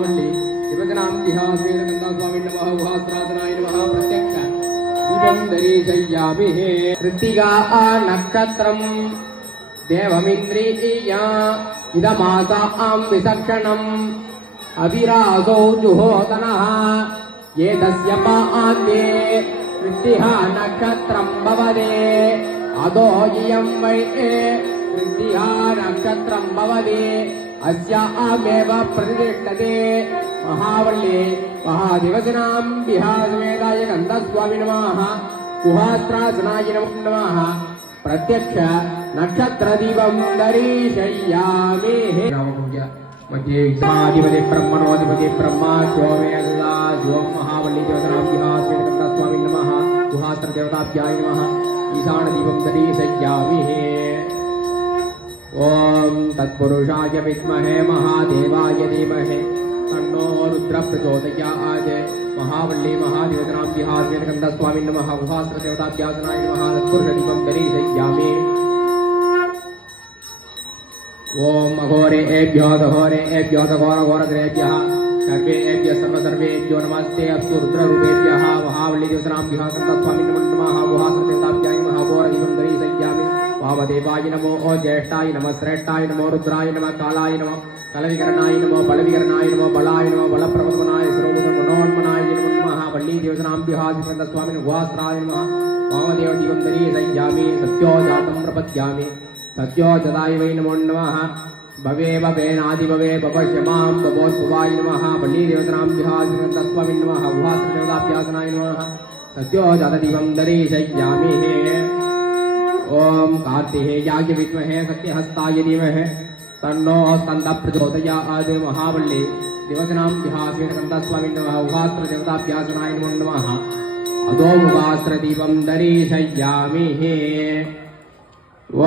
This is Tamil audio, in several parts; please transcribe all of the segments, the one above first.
महावल्ली दिवसनाम जिहास्वेदकंदा स्वामी नमः उहास्त्रासनाय नमः प्रत्यक्ष दीपं दर्शयामि कृत्तिका नक्षत्रम देवमिन्द्रिया इदमासां विचक्षणम् अविरासो जुहोतनः ये तस्य पादे कृत्तिका नक्षत्रं भवते अदो इयं वै कृत्तिका नक्षत्रं भवति अस्यामेव प्रतिष्ठते महावल्ली महादिवसनां विहासवेदाय गन्धस्वामी नमः गुहास्त्रासनाय नमः प्रत्यक्ष नक्षत्र दीपं दर्शयामि मध्ये समाधिपति ब्रह्मणोधिपति ब्रह्मा शिवमेधा शिवं महावल्ली देवतानां विहासवेदकंदा स्वामी नमः गुहास्त्र देवताभ्याय नमः ईशान दीपं दर्शयामि ओम तत्पुरुषाय विद्महे महादेवाय धीमहि तन्नो रुद्र प्रचोदयात् महावल्ली महादेवतानां विहासवेदकंदा स्वामी नमः गुहास्त्र देवताभ्याय नमः तत्पुरुष दीपं दर्शयामि ओम अघोरेभ्यो दघोरेभ्यो दघोरघोरधरेभ्यः सर्वेभ्यः सर्वेभ्यो नमस्ते अस्तु रुद्ररूपेभ्यः महावल्ली देवतानां विहासकंदा स्वामी नमः गुहास्त्र देवताभ्याय नमः घोरदीपं दर्शयामि वामदेवाय नमो ज्येष्ठाय नमः श्रेष्ठाय नमो रुद्राय नमः कालाय नमः कलविकरणाय नमो बलविकरणाय नमो बलाय नमो बलप्रवदनाय सर्वमनोन्मनाय नमः वल्ली देवतानां विहासकंदा स्वामी गुहास्त्राय नमः वामदेव दीपं दर्शयामि सत्यो जातं प्रपद्यामि सत्यो जदाय वै नमो नमः भवे भवेनादि भवे भवश्यमां भवोद्भवाय नमः वल्ली देवतानां विहासकंदा स्वामी नमः गुहास्त्र देवताभ्यासनाय नमः सत्यो जातदीपं दर्शयामि ओम कार्तिकेयाय विद्महे सत्यहस्ताय धीमहि तन्नो स्कन्दः प्रचोदयात् महावल्ली देवतानां विहासवेदकंदा स्वामी नमः गुहास्त्र देवताभ्यासनाय नमो नमः अधोमुखास्त्र दीपं दर्शयामि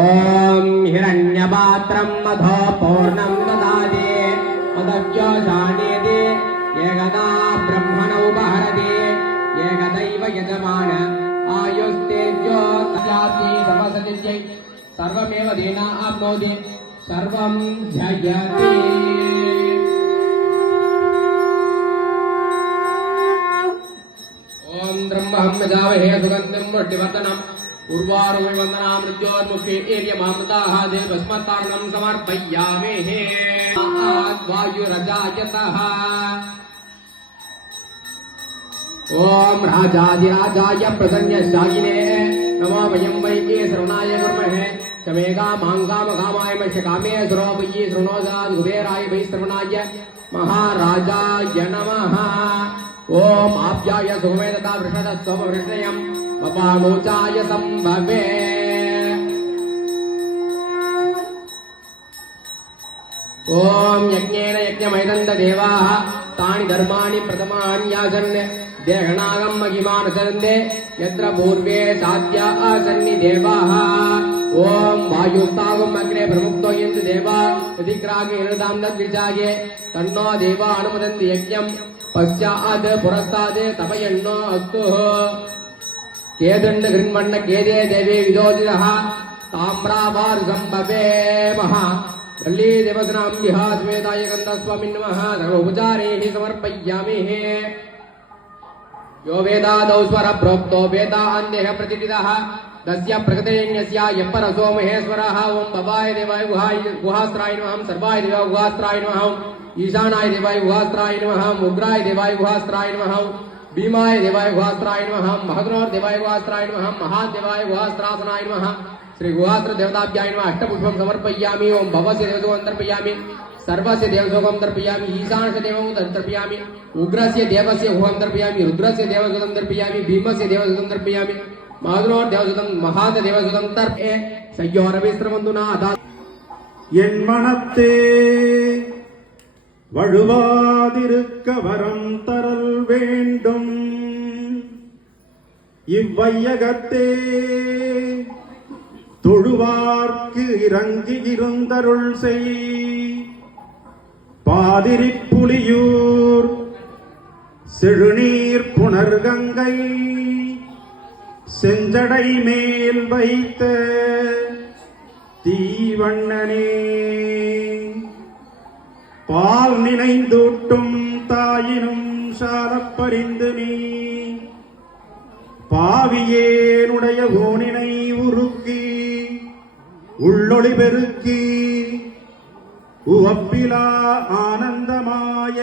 ओम हिरण्यपात्रं मधो पूर्णं ददाति मदव्यो जानीति एकदा ब्रह्मणो उपहरति एकदैव यजमान आयुस्तेजो तस्याति सर्वसजित्यै सर्वमेव देना आप्नोति सर्वं जयति ओम ब्रह्महं यजामहे सुगन्धिं पुष्टिवर्धनम् उर्वारुवन्दना मृत्योर्मुखे एर्यमामृताः देवस्मत्तार्णं समर्पयामि वायुरजायतः ओम राजाधिराजाय प्रसन्नशायिने नमो वयं वै श्रवणाय कुर्महे शमेगा माङ्गामगामाय मशकामे सुरो वै श्रवणोदान् कुबेराय वै श्रवणाय महाराजाय नमः ओम आप्याय सुमे तथा वृषदस्वपवृष्णयम् पपाणोचाय संभवे ओम यज्ञेन यज्ञमैदन्त देवाः तानि धर्माणि प्रथमान्यासन् देहनागं महिमानसरन्ते यत्र पूर्वे साध्या आसन्नि देवाः ओम वायुक्तागम् अग्रे प्रमुक्तो यन्ति देवा प्रतिग्रागे हृदां तद्विचाये तन्नो देवा अनुमदन्ति यज्ञं पश्चात् पुरस्तात् तपयन्नो अस्तु केदंड गृण्वन्न केदे देवी विदोदितः ताम्रावारुसम्भवे महा वल्ली देवतानां विहासवेदाय गन्धस्वामी नमः सर्वोपचारैः समर्पयामि यो वेदादौ स्वर प्रोक्तो वेदान्तेः प्रतिष्ठितः तस्य प्रकृतेऽन्यस्य यपरसो महेश्वरः ओम भवाय देवाय गुहास्त्राय नमः सर्वाय देवाय गुहास्त्राय नमः ईशानाय देवाय गुहास्त्राय नमः उग्राय देवाय गुहास्त्राय नमः भीमाय देवाय गुहास्त्राय नमः महग्नोर देवाय गुहास्त्राय नमः महादेवाय गुहास्त्रासनाय नमः श्री गुहास्त्र देवताभ्याय नमः अष्टपुष्पं समर्पयामि ओम भवस्य देवसोगं तर्पयामि सर्वस्य देवसोगं तर्पयामि ईशानस्य देवं तर्पयामि उग्रस्य देवस्य गुहं तर्पयामि रुद्रस्य देवसोगं तर्पयामि भीमस्य देवसोगं तर्पयामि महग्नोर देवसोगं महाद देवसोगं तर्पये सय्योरविश्रमन्तुना अदा என் மனத்தே வழுவாதிருக்க வரம் தரல் வேண்டும் இவ்வையகத்தே தொழுவார்க்கு இறங்கி இருந்தருள் செய் பாதிரிப்புலியூர் செழுநீர் புனர்கங்கை செஞ்சடை மேல் வைத்த தீவண்ணனே பால் நினைந்தூட்டும் தாயினும் சாரப்பறிந்து நீ பாவியேனுடைய ஊனினை உருக்கி உள்ளொளி பெருக்கி உவப்பிலா ஆனந்தமாய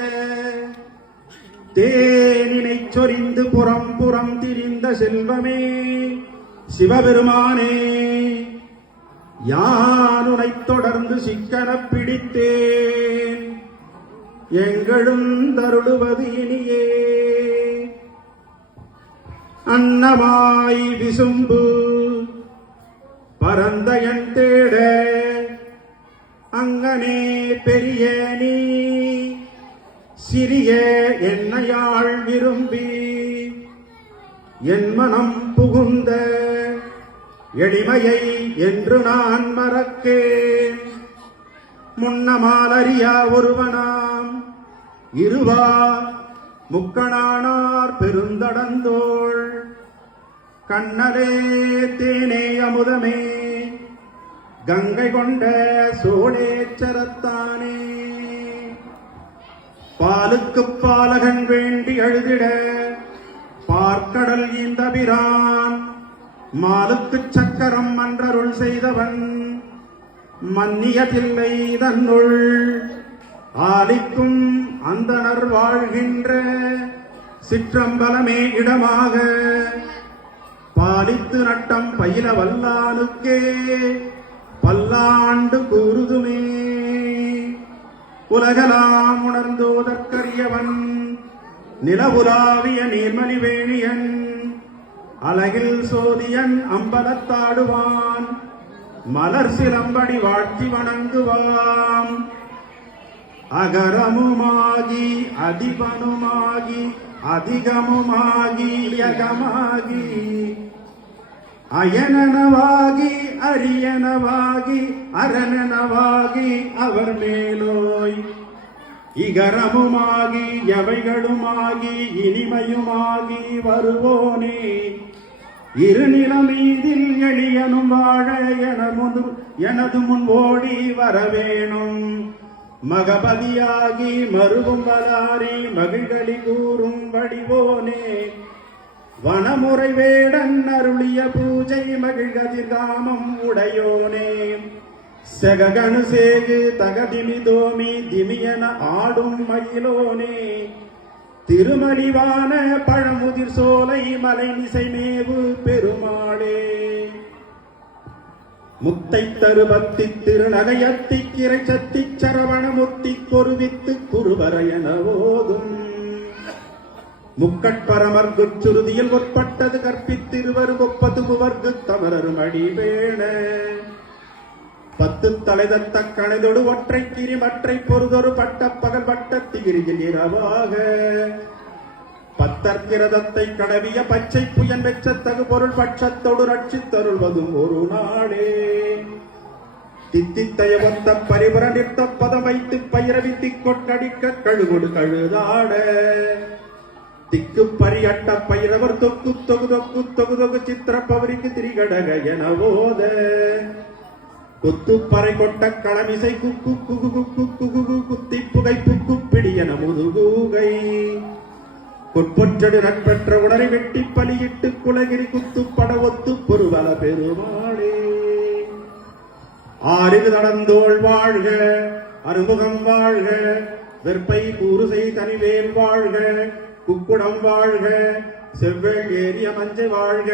தேனினை சொரிந்து புறம் புறம் திரிந்த செல்வமே சிவபெருமானே யானுனைத் தொடர்ந்து சிக்கனப் பிடித்தேன் எங்களும் தருளுவது இனியே அன்னமாய் விசும்பு பரந்த என் தேட அங்கனே பெரிய நீ சிறிய என்னையாள் விரும்பி என் மனம் புகுந்த எளிமையை என்று நான் மறக்கேன் முன்னமாலறியா ஒருவனாம் இருவா முக்கணானார் பெருந்தடந்தோள் கண்ணலே தேனே அமுதமே கங்கை கொண்ட சோழேச்சரத்தானே பாலுக்கு பாலகன் வேண்டி அழுதிட பார்க்கடல் இந்த பிரான் மாலுக்கு சக்கரம் மன்றருள் செய்தவன் மன்னியதில்லை தன்னுள் ஆலிக்கும் அந்தணர் வாழ்கின்ற சிற்றம்பலமே இடமாக பாலித்து நட்டம் பயில வல்லானுக்கே பல்லாண்டு கூறுதுமே உலகலாம் உணர்ந்தோதற்கரியவன் நிலவுலாவிய நீர்மலி வேணியன் அலகில் சோதியன் அம்பலத்தாடுவான் மலர் சிலம்படி வாழ்த்தி வணங்குவாம் அகரமுமாகி அதிபனுமாகி அதிகமுமாகி யகமாகி அயனனவாகி அரியனவாகி அரணனவாகி அவர் மேலோய் இகரமுமாகி எவைகளுமாகி இனிமையுமாகி வருவோனே இருநிலமீதில் எளியனும் வாழ எனது முன் ஓடி வரவேணும் மகபதியாகி மருகும் வலாரி மகிழ்களி கூறும் வடிவோனே வனமுறை வேடன் அருளிய பூஜை மகிழ்கதிர்காமம் உடையோனே செககனு சேகு தகதிமி தோமி திமியன ஆடும் மயிலோனே திருமலிவான பழமுதிர் சோலை மலைநிசை மேவு பெருமாளே முத்தை தருபத்தி திருநகையத்தி கிரை சத்தி சரவணமுத்தி கொருவித்து குருவரையன ஓதும் முக்கட்பரமர்கு சுருதியில் உட்பட்டது கற்பித்திருவர் ஒப்பது முவர்க்கு தமரரும் அடிவேண பத்து தலைதத்த கணைதொடு ஒற்றை கிரி மற்றை பொருதொரு பட்ட பகல் பட்ட திகிரியில் இரவாக பத்தற்கிரதத்தை கடவிய பச்சை புயன் வெற்ற தகு பொருள் பட்சத்தோடு ரட்சித்தருள்வதும் ஒரு நாளே தித்தித்தய ஒத்த பரிபுர நிறுத்த பதம் வைத்து பயிரவித்தி கொட்டடிக்க கழுகொடு கழுதாட திக்கு பரியட்ட பயிரவர் தொக்கு தொகு தொக்கு தொகு தொகு சித்திர பவரிக்கு திரிகடக என ஓத குத்துப்பறை கொட்ட களமிசை குக்கு குகு குக்கு குகு குத்தி புகை புக்கு பிடியன முதுகூகை கொட்பொற்றடு நட்பெற்ற உடலை வெட்டி பலியிட்டு குலகிரி குத்து பட ஒத்து பொருவல பெருமாளே ஆறிது நடந்தோள் வாழ்க அறுமுகம் வாழ்க வெற்பை கூறுசை தனிவேல் வாழ்க குக்குடம் வாழ்க செவ்வேள் ஏறிய மஞ்சை வாழ்க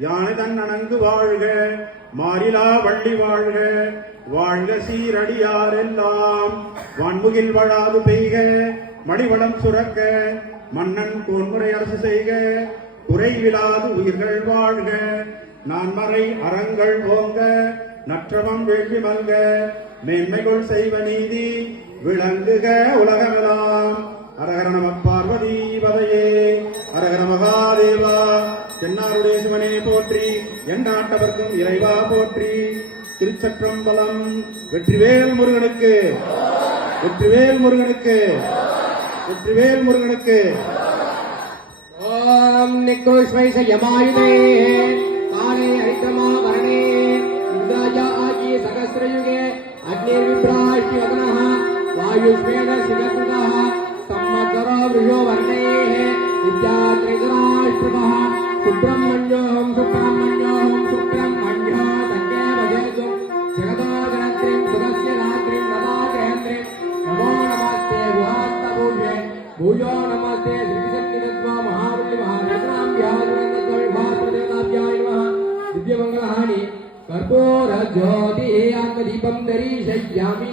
யானை தன் அணங்கு வாழ்க மாறிலா வள்ளி வாழ்க வாழ்க சீரடியார் எல்லாம் வான்முகில் வளாது பெய்க மடிவளம் சுரக்க மன்னன் கோன்முறை அரசு செய்க குறைவிலாது உயிர்கள் வாழ்க நான்மறை அறங்கள் ஓங்க நற்றவம் வேள்வி மல்க மேன்மைகள் செய்வ நீதி விளங்குக உலகமெல்லாம் அரகர நம பார்வதி பதையே அரகர மகாதேவா தென்னாருடைய சிவனே போற்றி எந்நாட்டவர்க்கும் இறைவா போற்றி திருச்சற்றம்பலம் வெற்றிவேல் முருகனுக்கு வெற்றிவேல் முருகனுக்கு வெற்றிவேல் முருகனுக்கு ஓம் நிக்கோஷ்வை யமாயுதே காலே ஹரிதமா வரணே இந்திராஜா ஆகி சகஸ்ரயுகே அக்னிர்விப்ராஷ்டி வதனஹ वायुष्वेन शिवकृतः संवत्सरो वृषो वर्णैः विद्यात्रितराष्ट्रकः सुब्रह्मण्योऽहं सुब्रह्मण्योऽहं सुब्रह्मण्यो तन्मे भजेतु जगतो जनत्रीं सुरस्य रात्रिं नदाकेन्द्रीं नमो नमस्ते गुहास्तभूषे भूयो नमस्ते श्रीशक्तितत्त्वा महाबली महारत्नाभ्यां दिव्यमङ्गलहानि कर्पूर ज्योतिः आत्मदीपं दरीशय्यामि